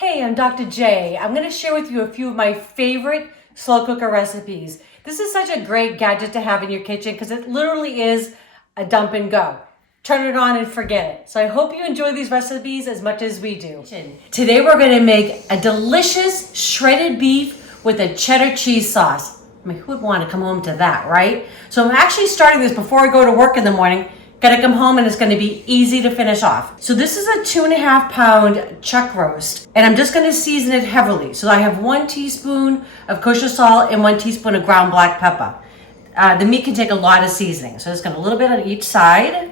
Hey, I'm Dr. J. I'm going to share with you a few of my favorite slow cooker recipes. This is such a great gadget to have in your kitchen because it literally is a dump and go. Turn it on and forget it. So I hope you enjoy these recipes as much as we do. Today we're going to make a delicious shredded beef with a cheddar cheese sauce. I mean, who would want to come home to that, right? So I'm actually starting this before I go to work in the morning. Gotta come home and it's gonna be easy to finish off. So this is a 2.5 pound chuck roast and I'm just gonna season it heavily. So I have 1 teaspoon of kosher salt and 1 teaspoon of ground black pepper. The meat can take a lot of seasoning. So just gonna a little bit on each side.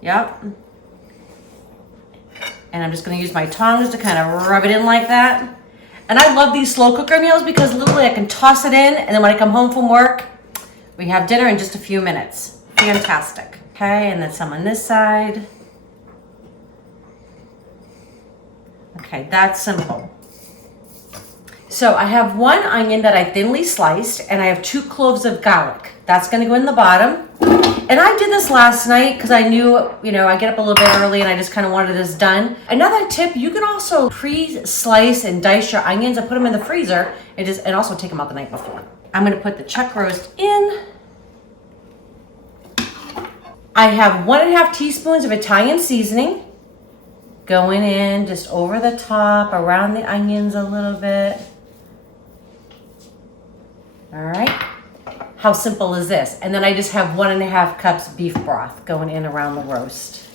Yep. And I'm just gonna use my tongs to kind of rub it in like that. And I love these slow cooker meals because literally I can toss it in and then when I come home from work, we have dinner in just a few minutes. Fantastic. Okay, and then some on this side. Okay, that's simple. So I have 1 onion that I thinly sliced and I have 2 cloves of garlic. That's gonna go in the bottom. And I did this last night because I knew, I get up a little bit early and I just kind of wanted this done. Another tip, you can also pre-slice and dice your onions and put them in the freezer and also take them out the night before. I'm gonna put the chuck roast in. I have 1.5 teaspoons of Italian seasoning going in just over the top, around the onions a little bit. All right, how simple is this? And then I just have 1.5 cups beef broth going in around the roast.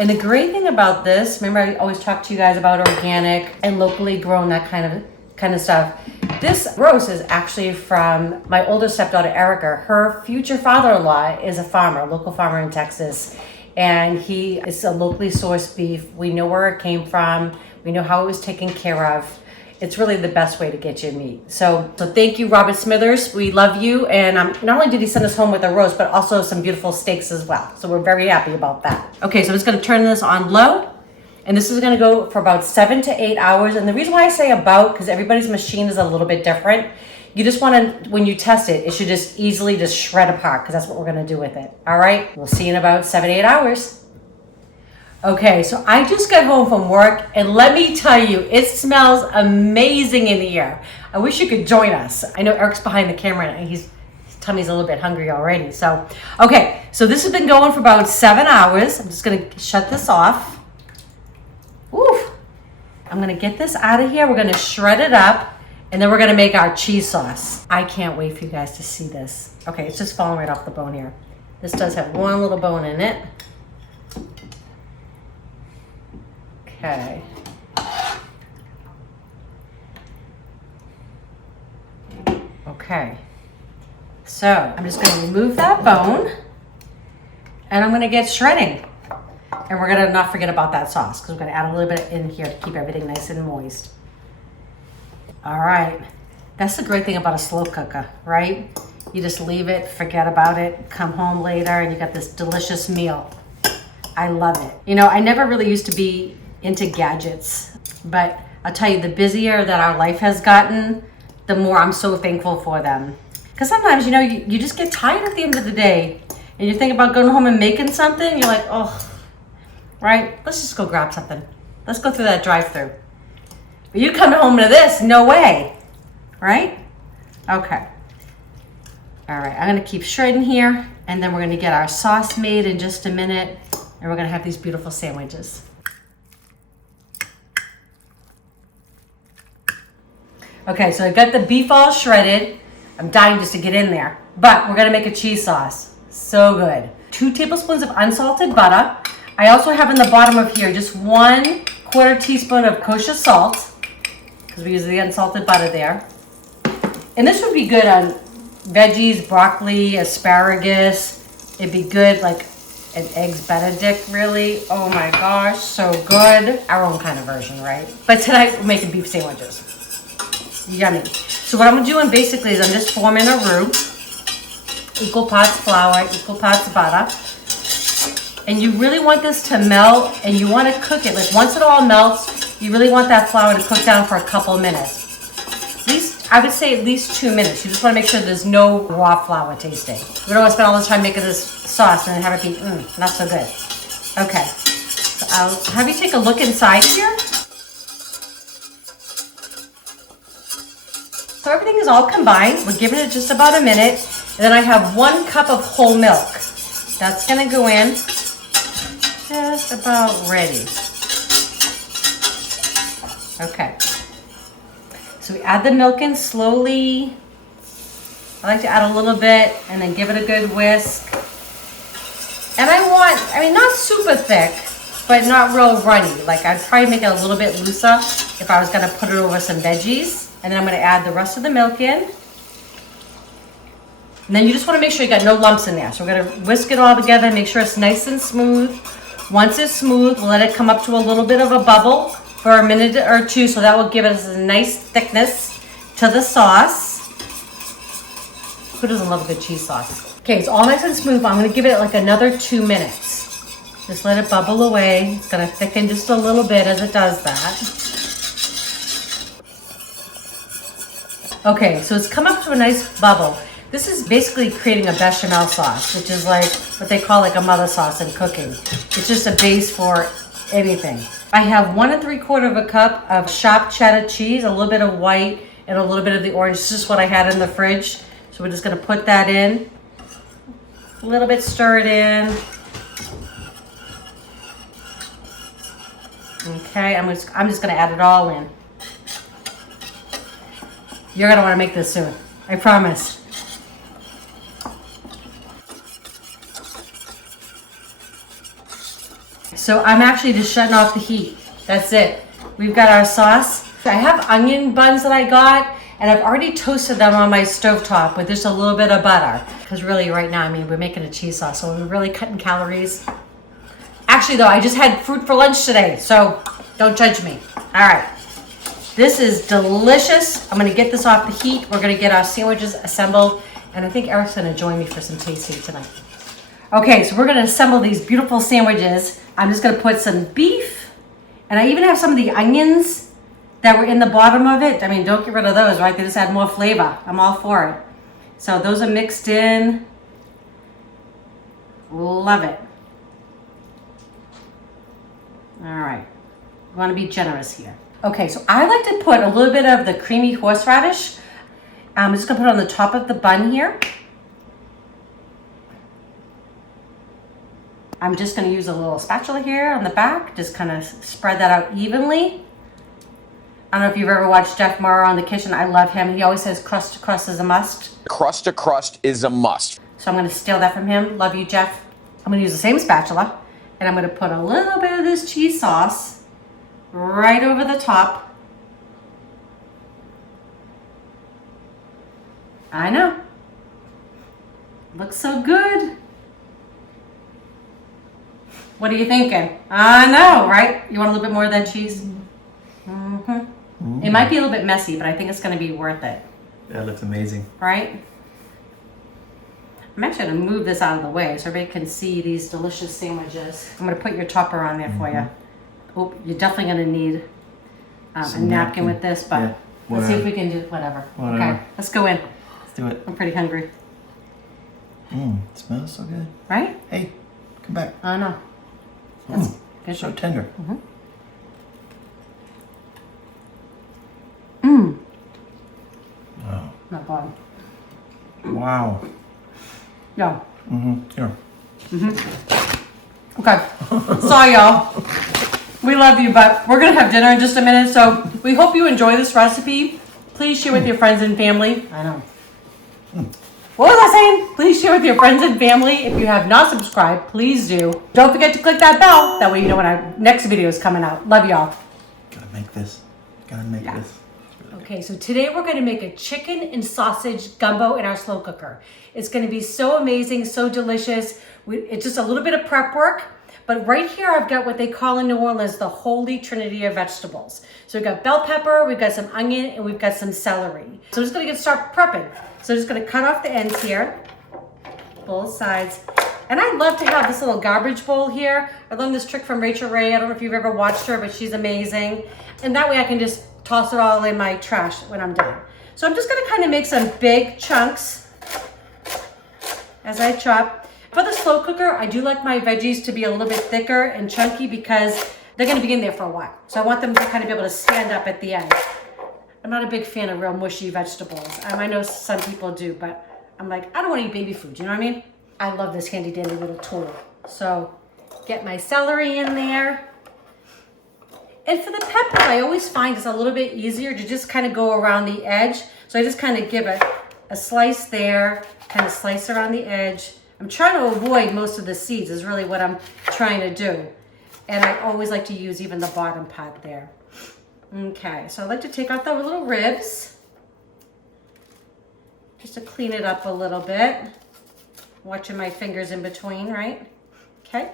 And the great thing about this, remember I always talk to you guys about organic and locally grown, that kind of stuff. This roast is actually from my older stepdaughter, Erica. Her future father-in-law is a farmer, a local farmer in Texas. And he is a locally sourced beef. We know where it came from. We know how it was taken care of. It's really the best way to get your meat. So thank you, Robert Smithers. We love you. And not only did he send us home with a roast, but also some beautiful steaks as well. So we're very happy about that. Okay, so I'm just gonna turn this on low. And this is gonna go for about 7 to 8 hours. And the reason why I say about, because everybody's machine is a little bit different. You just wanna, when you test it, it should just easily just shred apart because that's what we're gonna do with it. All right, we'll see you in about 7 to 8 hours. Okay, so I just got home from work and let me tell you, it smells amazing in here. I wish you could join us. I know Eric's behind the camera and his tummy's a little bit hungry already. So, okay, so this has been going for about 7 hours. I'm just gonna shut this off. Ooh, I'm gonna get this out of here. We're gonna shred it up and then we're gonna make our cheese sauce. I can't wait for you guys to see this. Okay, it's just falling right off the bone here. This does have 1 little bone in it. Okay. Okay. So I'm just gonna remove that bone and I'm gonna get shredding. And we're gonna not forget about that sauce because we're gonna add a little bit in here to keep everything nice and moist. All right, that's the great thing about a slow cooker, right? You just leave it, forget about it, come home later and you got this delicious meal. I love it. I never really used to be into gadgets, but I'll tell you, the busier that our life has gotten, the more I'm so thankful for them. Because sometimes, you just get tired at the end of the day and you think about going home and making something, you're like, oh, right? Let's just go grab something. Let's go through that drive-thru. But you come home to this, no way, right? Okay. All right, I'm gonna keep shredding here and then we're gonna get our sauce made in just a minute and we're gonna have these beautiful sandwiches. Okay, so I got the beef all shredded. I'm dying just to get in there, but we're gonna make a cheese sauce. So good. 2 tablespoons of unsalted butter. I also have in the bottom of here just 1/4 teaspoon of kosher salt because we use the unsalted butter there. And this would be good on veggies, broccoli, asparagus. It'd be good like an eggs benedict, really. Oh my gosh, so good. Our own kind of version, right? But tonight we're making beef sandwiches. Yummy. So what I'm doing basically is I'm just forming a roux. Equal parts flour, equal parts butter. And you really want this to melt and you want to cook it. Like once it all melts, you really want that flour to cook down for a couple of minutes. At least, I would say at least 2 minutes. You just want to make sure there's no raw flour tasting. We don't want to spend all this time making this sauce and have it be, not so good. Okay. So I'll have you take a look inside here. So everything is all combined. We're giving it just about a minute. And then I have 1 cup of whole milk. That's gonna go in just about ready. Okay. So we add the milk in slowly. I like to add a little bit and then give it a good whisk. And I mean, not super thick, but not real runny. Like I'd probably make it a little bit looser if I was gonna put it over some veggies. And then I'm gonna add the rest of the milk in. And then you just wanna make sure you got no lumps in there. So we're gonna whisk it all together, make sure it's nice and smooth. Once it's smooth, we'll let it come up to a little bit of a bubble for a minute or two, so that will give us a nice thickness to the sauce. Who doesn't love a good cheese sauce? Okay, it's all nice and smooth. I'm gonna give it like another 2 minutes. Just let it bubble away. It's gonna thicken just a little bit as it does that. Okay, so it's come up to a nice bubble. This is basically creating a bechamel sauce, which is like what they call like a mother sauce in cooking. It's just a base for anything. I have 1 3/4 cup of sharp cheddar cheese, a little bit of white, and a little bit of the orange. It's just what I had in the fridge. So we're just gonna put that in. A little bit stir it in. Okay, I'm just gonna add it all in. You're gonna wanna make this soon, I promise. So I'm actually just shutting off the heat. That's it. We've got our sauce. I have onion buns that I got, and I've already toasted them on my stovetop with just a little bit of butter. Because really right now, I mean, we're making a cheese sauce, so we're really cutting calories. Actually though, I just had fruit for lunch today, so don't judge me. All right, this is delicious. I'm gonna get this off the heat. We're gonna get our sandwiches assembled, and I think Eric's gonna join me for some tasting tonight. Okay, so we're gonna assemble these beautiful sandwiches. I'm just gonna put some beef, and I even have some of the onions that were in the bottom of it. I mean, don't get rid of those, right? They just add more flavor. I'm all for it. So those are mixed in. Love it. All right, we wanna be generous here. Okay, so I like to put a little bit of the creamy horseradish. I'm just gonna put it on the top of the bun here. I'm just gonna use a little spatula here on the back, just kind of spread that out evenly. I don't know if you've ever watched Jeff Morrow on The Kitchen. I love him. He always says crust to crust is a must. Crust to crust is a must. So I'm gonna steal that from him. Love you, Jeff. I'm gonna use the same spatula, and I'm gonna put a little bit of this cheese sauce right over the top. I know. Looks so good. What are you thinking? I know, right? You want a little bit more of that cheese? It might be a little bit messy, but I think it's gonna be worth it. That looks amazing. Right? I'm actually gonna move this out of the way so everybody can see these delicious sandwiches. I'm gonna put your topper on there for you. Oh, you're definitely gonna need a napkin with this, but Yeah, let's see if we can do whatever. Okay, let's go in. Let's do it. I'm pretty hungry. It smells so good. Right? Hey, come back. I know. That's good. So tender. Wow. Not bad. Wow. Yeah. Here. Okay. Sorry, y'all. We love you, but we're gonna have dinner in just a minute. So we hope you enjoy this recipe. Please share with your friends and family. I know. What was I saying? Please share with your friends and family. If you have not subscribed, please do. Don't forget to click that bell. That way you know when our next video is coming out. Love y'all. Gotta make this. Gotta make this. Okay, so today we're going to make a chicken and sausage gumbo in our slow cooker. It's going to be so amazing, so delicious. It's just a little bit of prep work, but right here I've got what they call in New Orleans the holy trinity of vegetables. So we've got bell pepper, we've got some onion, and we've got some celery. So I'm just going to start prepping. So I'm just going to cut off the ends here, both sides. And I love to have this little garbage bowl here. I learned this trick from Rachel Ray. I don't know if you've ever watched her, but she's amazing. And that way I can just toss it all in my trash when I'm done. So I'm just gonna kind of make some big chunks as I chop. For the slow cooker, I do like my veggies to be a little bit thicker and chunky because they're gonna be in there for a while. So I want them to kind of be able to stand up at the end. I'm not a big fan of real mushy vegetables. I know some people do, but I'm like, I don't want to eat baby food, you know what I mean? I love this handy dandy little tool. So get my celery in there. And for the pepper, I always find it's a little bit easier to just kind of go around the edge. So I just kind of give it a slice there, kind of slice around the edge. I'm trying to avoid most of the seeds is really what I'm trying to do. And I always like to use even the bottom part there. Okay, so I like to take out the little ribs just to clean it up a little bit. Watching my fingers in between, right? Okay.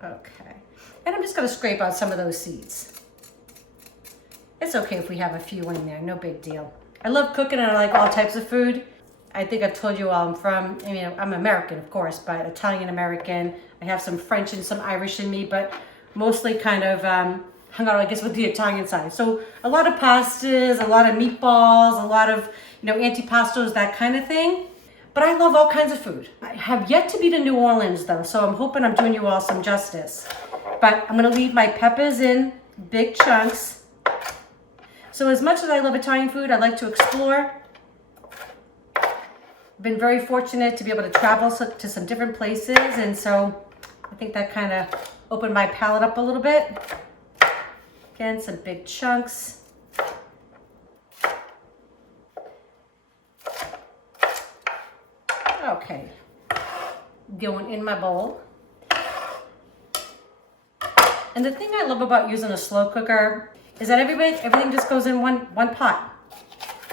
Okay, and I'm just gonna scrape out some of those seeds. It's okay if we have a few in there, no big deal. I love cooking and I like all types of food. I think I've told you all I'm from, I mean, I'm American, of course, but Italian American. I have some French and some Irish in me, but mostly kind of hung out, I guess, with the Italian side. So a lot of pastas, a lot of meatballs, a lot of, antipastos, that kind of thing. But I love all kinds of food. I have yet to be to New Orleans, though, so I'm hoping I'm doing you all some justice. But I'm gonna leave my peppers in big chunks. So as much as I love Italian food, I like to explore. Been very fortunate to be able to travel to some different places, and so I think that kind of opened my palate up a little bit. Again, some big chunks. Okay, going in my bowl. And the thing I love about using a slow cooker is that everything just goes in one pot.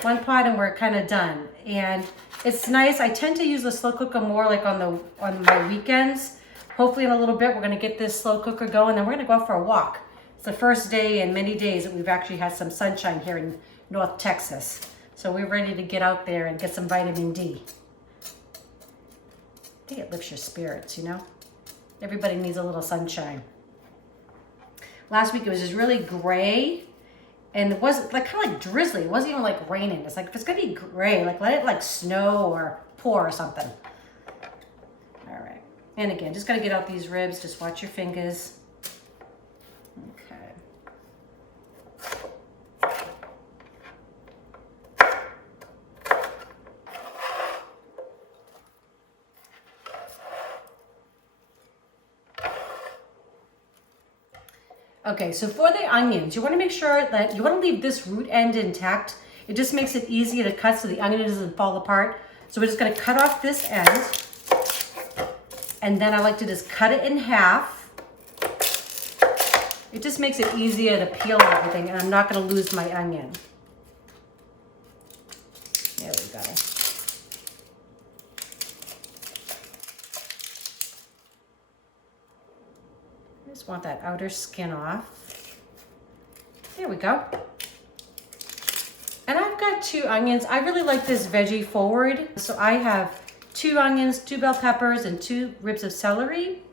One pot and we're kind of done. And it's nice. I tend to use the slow cooker more like on my weekends. Hopefully in a little bit we're gonna get this slow cooker going and we're gonna go out for a walk. It's the first day in many days that we've actually had some sunshine here in North Texas. So we're ready to get out there and get some vitamin D. I think it lifts your spirits, Everybody needs a little sunshine. Last week it was just really gray. And it wasn't kind of like drizzly. It wasn't even like raining. It's like, if it's gonna be gray, let it like snow or pour or something. All right. And again, just gotta get out these ribs. Just watch your fingers. Okay. Okay, so for the onions, you want to make sure that you want to leave this root end intact. It just makes it easier to cut so the onion doesn't fall apart. So we're just going to cut off this end. And then I like to just cut it in half. It just makes it easier to peel everything, and I'm not going to lose my onion. There we go. Just want that outer skin off. There we go. And I've got 2 onions. I really like this veggie forward. So I have 2 onions, 2 bell peppers, and 2 ribs of celery.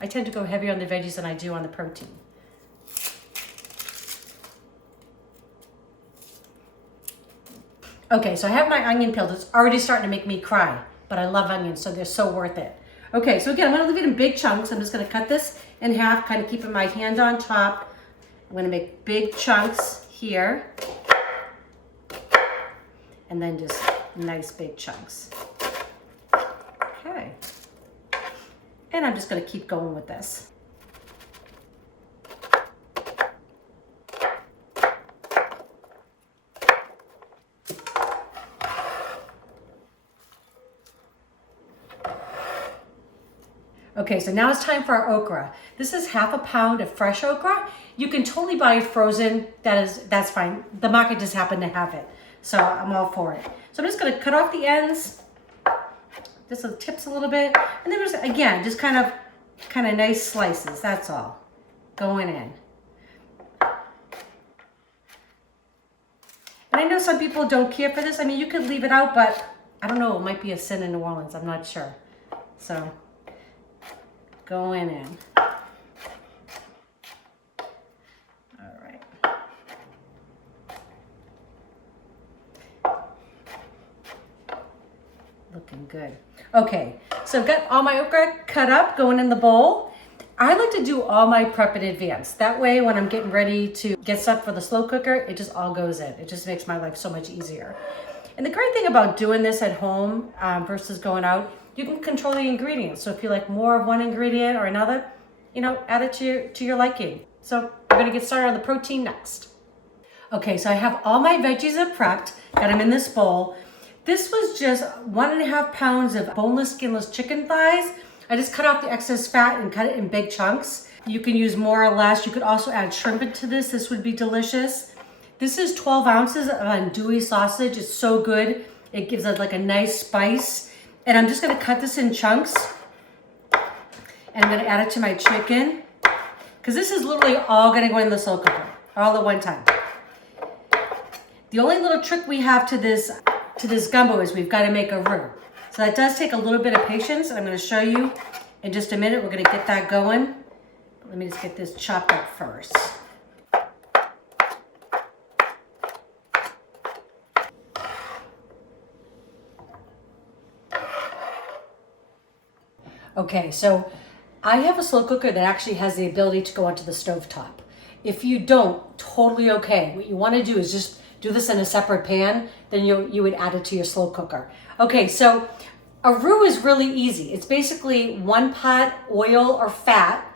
I tend to go heavier on the veggies than I do on the protein. Okay, so I have my onion peeled. It's already starting to make me cry, but I love onions, so they're so worth it. Okay, so again, I'm gonna leave it in big chunks. I'm just gonna cut this in half, kind of keeping my hand on top. I'm gonna make big chunks here. And then just nice big chunks. Okay. And I'm just gonna keep going with this. Okay, so now it's time for our okra. This is half a pound of fresh okra. You can totally buy it frozen. That's fine. The market just happened to have it. So I'm all for it. So I'm just gonna cut off the ends, just the tips a little bit. And then just, again, just kind of nice slices, that's all, going in. And I know some people don't care for this. I mean, you could leave it out, but I don't know, it might be a sin in New Orleans, I'm not sure. So, going in. All right. good. Okay, so I've got all my okra cut up, going in the bowl. I like to do all my prep in advance. That way, when I'm getting ready to get stuff for the slow cooker, it just all goes in. It just makes my life so much easier. And the great thing about doing this at home versus going out, you can control the ingredients. So if you like more of one ingredient or another, add it to your liking. So we're gonna get started on the protein next. Okay, so I have all my veggies are prepped, got them in this bowl. This was just 1.5 pounds of boneless, skinless chicken thighs. I just cut off the excess fat and cut it in big chunks. You can use more or less. You could also add shrimp into this. This would be delicious. This is 12 ounces of andouille sausage. It's so good. It gives it like a nice spice. And I'm just gonna cut this in chunks. And I'm gonna add it to my chicken. Because this is literally all gonna go in the slow cooker, all at one time. The only little trick we have to this gumbo is we've got to make a roux. So that does take a little bit of patience, and I'm going to show you in just a minute. We're going to get that going. Let me just get this chopped up first. Okay, so I have a slow cooker that actually has the ability to go onto the stovetop. If you don't, totally okay. What you want to do is just do this in a separate pan, then you would add it to your slow cooker. Okay, so a roux is really easy. It's basically 1 pot oil or fat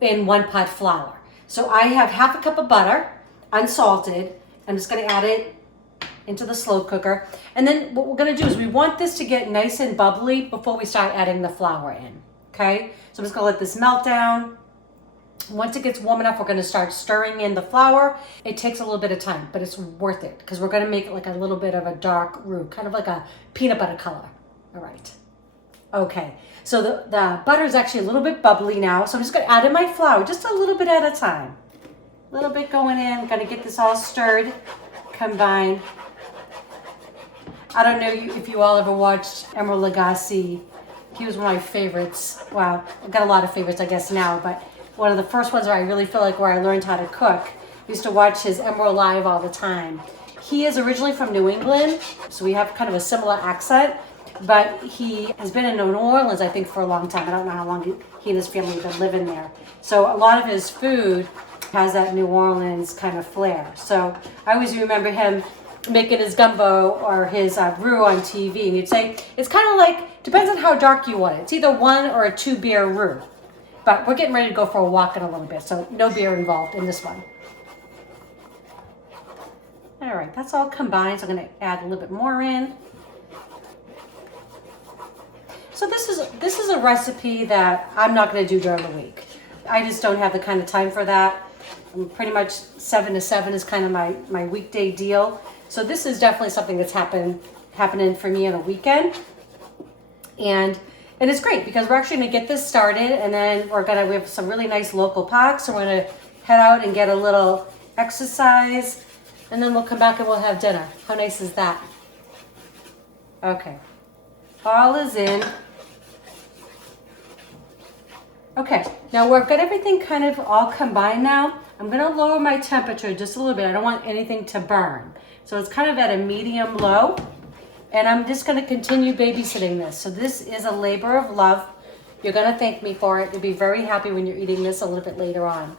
and 1 pot flour. So I have 1/2 cup of butter, unsalted. I'm just gonna add it into the slow cooker. And then what we're gonna do is we want this to get nice and bubbly before we start adding the flour in, okay? So I'm just gonna let this melt down. Once it gets warm enough, we're gonna start stirring in the flour. It takes a little bit of time, but it's worth it because we're gonna make it like a little bit of a dark roux, kind of like a peanut butter color. All right. Okay, so the butter is actually a little bit bubbly now, so I'm just gonna add in my flour, just a little bit at a time. A little bit going in, gonna get this all stirred, combined. I don't know if you all ever watched Emeril Lagasse. He was one of my favorites. Wow, I've got a lot of favorites, I guess, now, but one of the first ones where I really feel like where I learned how to cook. I used to watch his Emeril live all the time. He is originally from New England, so we have kind of a similar accent, but he has been in New Orleans, I think, for a long time. I don't know how long he and his family have been living there. So a lot of his food has that New Orleans kind of flair. So I always remember him making his gumbo or his roux on TV, and he'd say, it's kind of like, depends on how dark you want it. It's either 1 or a 2 beer roux. But we're getting ready to go for a walk in a little bit, so no beer involved in this one. All right, that's all combined, so I'm gonna add a little bit more in. So this is a recipe that I'm not gonna do during the week. I just don't have the kind of time for that. I'm pretty much 7 to 7 is kind of my weekday deal. So this is definitely something that's happening for me on a weekend. And it's great because we're actually gonna get this started, and then we have some really nice local parks, so we're gonna head out and get a little exercise, and then we'll come back and we'll have dinner. How nice is that? Okay, all is in. Okay, now we've got everything kind of all combined now. I'm gonna lower my temperature just a little bit. I don't want anything to burn. So it's kind of at a medium low. And I'm just gonna continue babysitting this. So this is a labor of love. You're gonna thank me for it. You'll be very happy when you're eating this a little bit later on.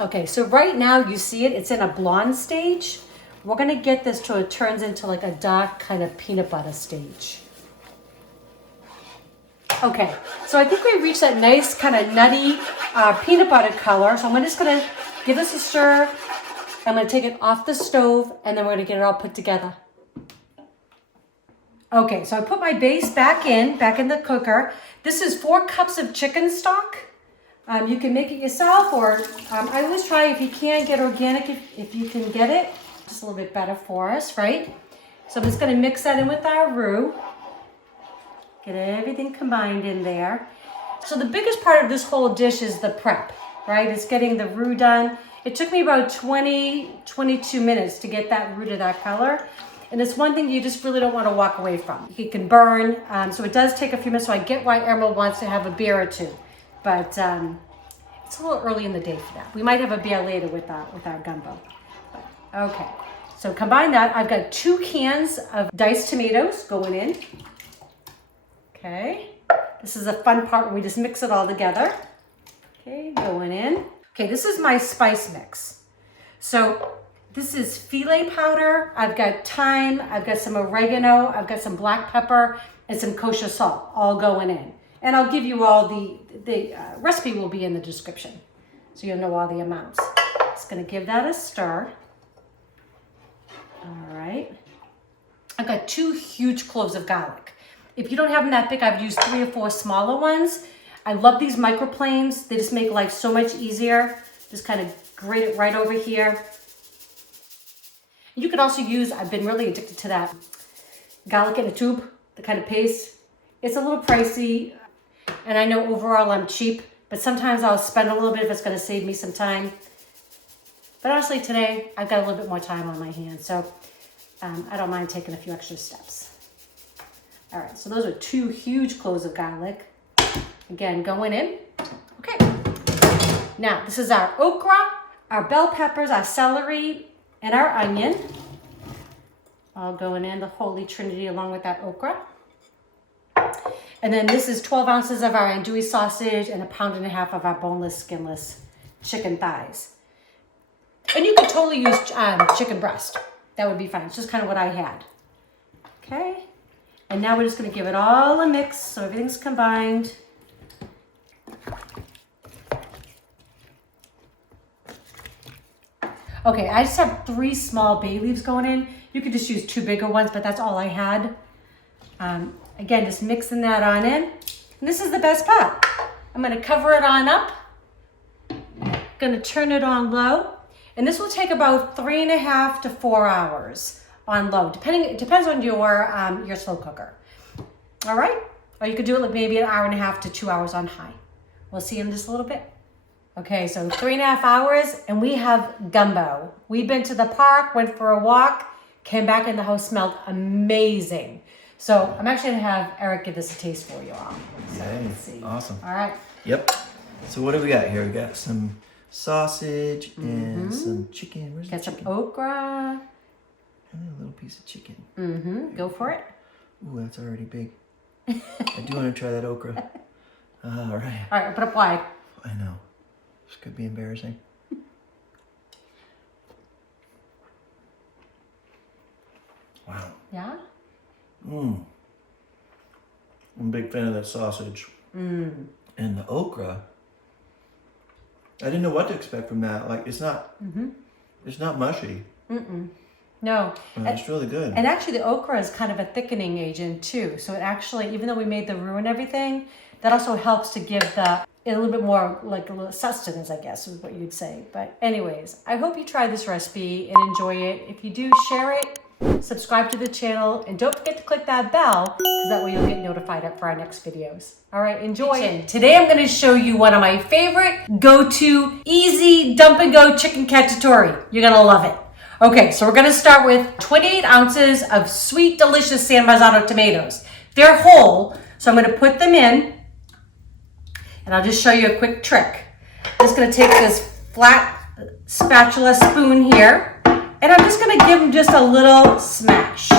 Okay, so right now you see it's in a blonde stage. We're gonna get this till it turns into like a dark kind of peanut butter stage. Okay, so I think we reached that nice kind of nutty peanut butter color. So I'm just gonna give this a stir. I'm gonna take it off the stove, and then we're gonna get it all put together. Okay, so I put my base back in the cooker. This is 4 cups of chicken stock. You can make it yourself, or I always try, if you can, get organic if you can get it. Just a little bit better for us, right? So I'm just gonna mix that in with our roux. Get everything combined in there. So the biggest part of this whole dish is the prep, right? It's getting the roux done. It took me about 22 minutes to get that roux to that color. And it's one thing you just really don't want to walk away from. It can burn, so it does take a few minutes. So I get why Emeril wants to have a beer or two, but it's a little early in the day for that. We might have a beer later with our gumbo. But, okay, So combine that. I've got 2 cans of diced tomatoes going in. Okay. This is a fun part where we just mix it all together. Okay, going in. Okay, this is my spice mix. So this is filet powder. I've got thyme. I've got some oregano. I've got some black pepper and some kosher salt all going in. And I'll give you all the recipe will be in the description. So you'll know all the amounts. Just gonna give that a stir. All right. I've got 2 huge cloves of garlic. If you don't have them that big, I've used 3 or 4 smaller ones. I love these microplanes. They just make life so much easier. Just kind of grate it right over here. You could also use, I've been really addicted to that garlic in a tube, the kind of paste. It's a little pricey, and I know overall I'm cheap, but sometimes I'll spend a little bit if it's gonna save me some time. But honestly, today, I've got a little bit more time on my hands, so I don't mind taking a few extra steps. All right, so those are 2 huge cloves of garlic. Again, going in. Okay. Now, this is our okra, our bell peppers, our celery, and our onion. All going in, the holy trinity along with that okra. And then this is 12 ounces of our andouille sausage and 1.5 pounds of our boneless, skinless chicken thighs. And you could totally use chicken breast. That would be fine. It's just kind of what I had. Okay. And now we're just going to give it all a mix so everything's combined. Okay, I just have 3 small bay leaves going in. You could just use 2 bigger ones, but that's all I had. Again, just mixing that on in. And this is the best part. I'm going to cover it on up. Going to turn it on low. And this will take about 3.5 to 4 hours on low, it depends on your slow cooker. All right? Or you could do it like maybe 1.5 hours to 2 hours on high. We'll see in just a little bit. Okay, so 3.5 hours and we have gumbo. We've been to the park, went for a walk, came back in the house, smelled amazing. So I'm actually gonna have Eric give this a taste for you all. So let's see. Awesome. All right. Yep. So what do we got here? We got some sausage and some chicken. Where's the Got some chicken? okra. And a little piece of chicken. Go for it. Ooh, that's already big. I do want to try that okra. All right. All right, I'll put it wide. I know. This could be embarrassing. Wow. Yeah? I'm a big fan of that sausage. And the okra. I didn't know what to expect from that. Like, it's not, it's not mushy. No. It's really good. And actually the okra is kind of a thickening agent too. So it actually, even though we made the roux and everything, that also helps to give a little bit more, like a little sustenance, I guess is what you'd say. But anyways, I hope you try this recipe and enjoy it. If you do, share it, subscribe to the channel, and don't forget to click that bell because that way you'll get notified for our next videos. All right, enjoy. Today I'm going to show you one of my favorite go-to easy dump and go chicken cacciatore. You're going to love it. Okay, so we're going to start with 28 ounces of sweet, delicious San Marzano tomatoes. They're whole, so I'm going to put them in, and I'll just show you a quick trick. I'm just going to take this flat spatula spoon here, and I'm just going to give them just a little smash.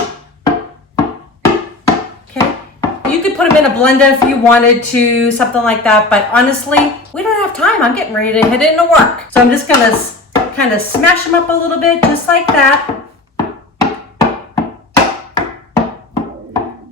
Okay, you could put them in a blender if you wanted to, something like that, but honestly, we don't have time. I'm getting ready to head into work. So I'm just going to kind of smash them up a little bit, just like that.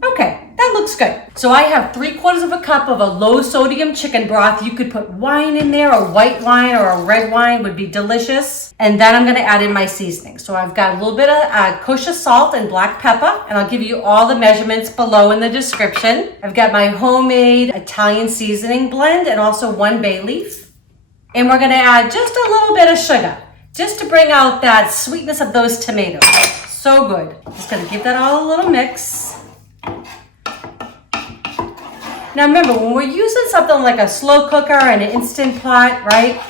Okay, that looks good. So I have 3/4 cup of a low sodium chicken broth. You could put wine in there, a white wine or a red wine would be delicious. And then I'm gonna add in my seasoning. So I've got a little bit of kosher salt and black pepper, and I'll give you all the measurements below in the description. I've got my homemade Italian seasoning blend and also 1 bay leaf. And we're gonna add just a little bit of sugar, just to bring out that sweetness of those tomatoes. So good. Just gonna give that all a little mix. Now remember, when we're using something like a slow cooker and an Instant Pot, right?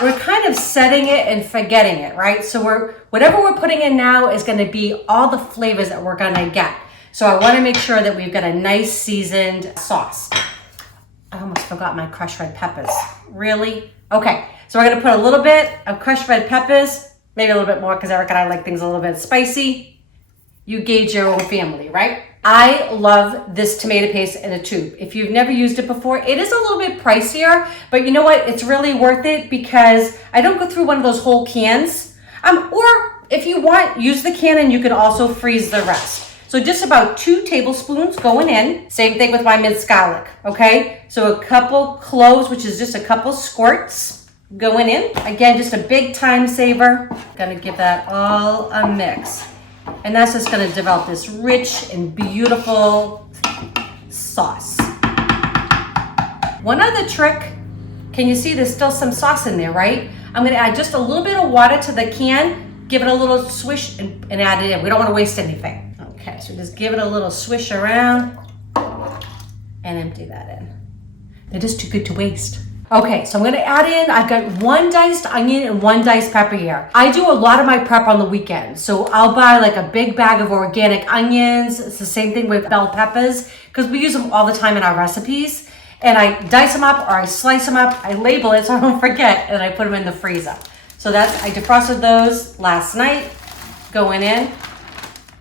We're kind of setting it and forgetting it, right? So whatever we're putting in now is gonna be all the flavors that we're gonna get. So I wanna make sure that we've got a nice seasoned sauce. I almost forgot my crushed red peppers. Really? Okay, so we're gonna put a little bit of crushed red peppers maybe a little bit more because Eric and I like things a little bit spicy. You gauge your own family, right? I love this tomato paste in a tube. If you've never used it before, it is a little bit pricier, but you know what? It's really worth it because I don't go through one of those whole cans. Or if you want, use the can and you can also freeze the rest. So just about 2 tablespoons going in. Same thing with my minced garlic, okay? So a couple cloves, which is just a couple squirts going in. Again, just a big time saver. Gonna give that all a mix. And that's just gonna develop this rich and beautiful sauce. One other trick, can you see there's still some sauce in there, right? I'm gonna add just a little bit of water to the can, give it a little swish and add it in. We don't wanna waste anything. Okay, so just give it a little swish around and empty that in. It is too good to waste. Okay, so I'm gonna add in, I've got 1 diced onion and 1 diced pepper here. I do a lot of my prep on the weekend. So I'll buy like a big bag of organic onions. It's the same thing with bell peppers because we use them all the time in our recipes. And I dice them up or I slice them up, I label it so I don't forget, and I put them in the freezer. So I defrosted those last night, going in.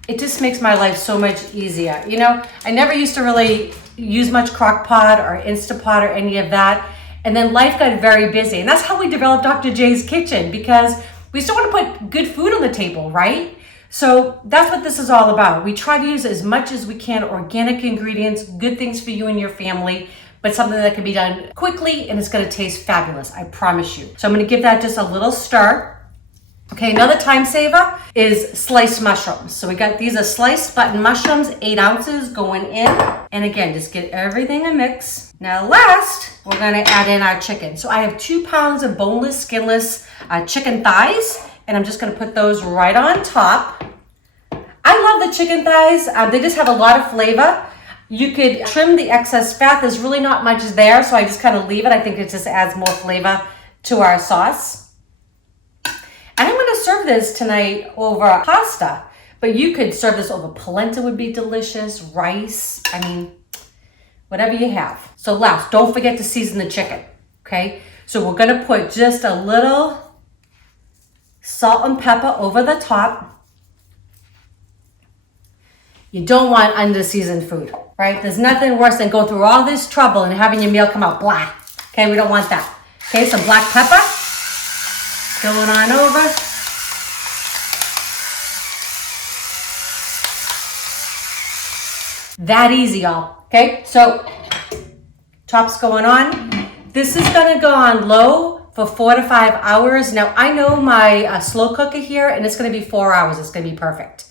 It just makes my life so much easier. You know, I never used to really use much crockpot or Instapot or any of that. And then life got very busy. And that's how we developed Dr. J's Kitchen, because we still want to put good food on the table, right? So that's what this is all about. We try to use as much as we can organic ingredients, good things for you and your family, but something that can be done quickly and it's going to taste fabulous. I promise you. So I'm going to give that just a little stir. Okay, another time saver is sliced mushrooms. So these are sliced button mushrooms, 8 ounces going in. And again, just get everything a mix. Now last, we're gonna add in our chicken. So I have 2 pounds of boneless, skinless chicken thighs, and I'm just gonna put those right on top. I love the chicken thighs. They just have a lot of flavor. You could trim the excess fat. There's really not much there, so I just kind of leave it. I think it just adds more flavor to our sauce. And I'm gonna serve this tonight over pasta, but you could serve this over polenta would be delicious, rice, I mean, whatever you have. So last, don't forget to season the chicken, okay? So we're gonna put just a little salt and pepper over the top. You don't want under-seasoned food, right? There's nothing worse than going through all this trouble and having your meal come out blah. Okay, we don't want that. Okay, some black pepper. Going on over. That easy, y'all. Okay, so top's going on. This is gonna go on low for 4 to 5 hours. Now I know my slow cooker here, and it's gonna be 4 hours. It's gonna be perfect.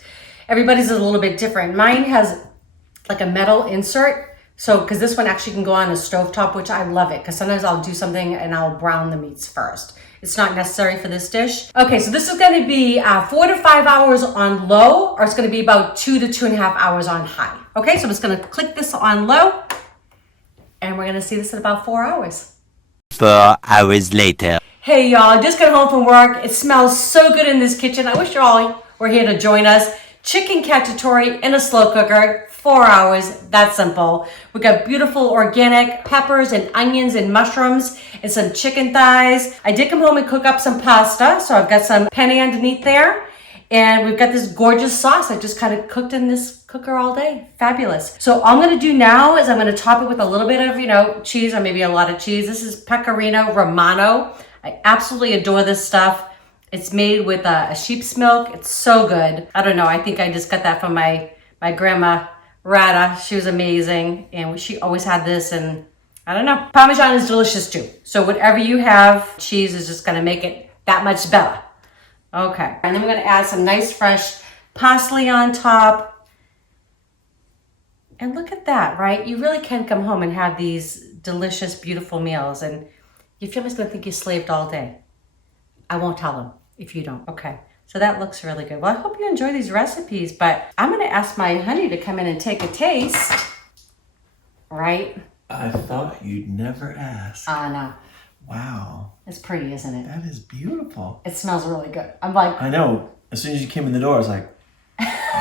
Everybody's is a little bit different. Mine has like a metal insert. So, because this one actually can go on a stovetop, which I love it, because sometimes I'll do something and I'll brown the meats first. It's not necessary for this dish. Okay, so this is gonna be 4 to 5 hours on low, or it's gonna be about 2 to 2.5 hours on high. Okay, so I'm just gonna click this on low, and we're gonna see this in about 4 hours. 4 hours later. Hey y'all, just got home from work. It smells so good in this kitchen. I wish you all were here to join us. Chicken cacciatore in a slow cooker, 4 hours, that simple. We got beautiful organic peppers and onions and mushrooms and some chicken thighs. I did come home and cook up some pasta, so I've got some penne underneath there. And we've got this gorgeous sauce I just kind of cooked in this cooker all day. Fabulous. So all I'm gonna do now is I'm gonna top it with a little bit of, cheese, or maybe a lot of cheese. This is Pecorino Romano. I absolutely adore this stuff. It's made with a sheep's milk. It's so good. I don't know, I think I just got that from my grandma Rada. She was amazing, and she always had this, and I don't know. Parmesan is delicious too. So whatever you have, cheese is just gonna make it that much better. Okay, and then we're gonna add some nice fresh parsley on top. And look at that, right? You really can come home and have these delicious, beautiful meals, and your family's gonna think you slaved all day. I won't tell them if you don't. Okay, so that looks really good. Well, I hope you enjoy these recipes, but I'm gonna ask my honey to come in and take a taste, right? I thought you'd never ask. No. Wow. It's pretty, isn't it? That is beautiful. It smells really good. I'm like... I know. As soon as you came in the door, I was like,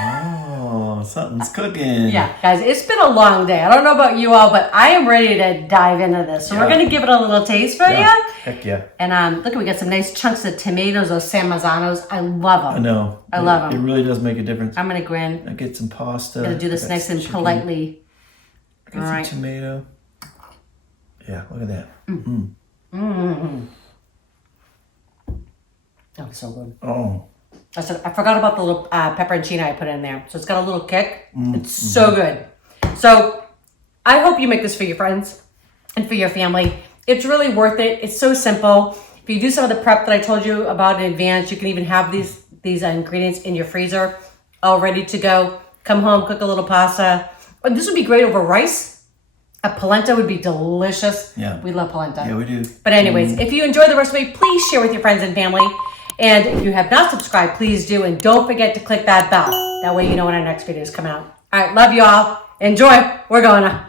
Oh, something's cooking. Yeah, guys, it's been a long day. I don't know about you all, but I am ready to dive into this. So we're going to give it a little taste for you. Heck yeah. And look, we got some nice chunks of tomatoes, those San Mazzanos. I love them. I know. I love them. It really does make a difference. I'm going to grin. I get some pasta. I'm going to do this nice and politely. I got some tomato. Yeah, look at that. Oh, it's so good. Oh. I forgot about the little pepperoncino I put in there. So it's got a little kick. It's so good. So I hope you make this for your friends and for your family. It's really worth it. It's so simple. If you do some of the prep that I told you about in advance, you can even have these ingredients in your freezer all ready to go. Come home, cook a little pasta. And this would be great over rice. A polenta would be delicious. Yeah. We love polenta. Yeah, we do. But anyways, if you enjoyed the recipe, please share with your friends and family. And if you have not subscribed, please do. And don't forget to click that bell. That way you know when our next videos come out. All right, love you all. Enjoy. We're going to.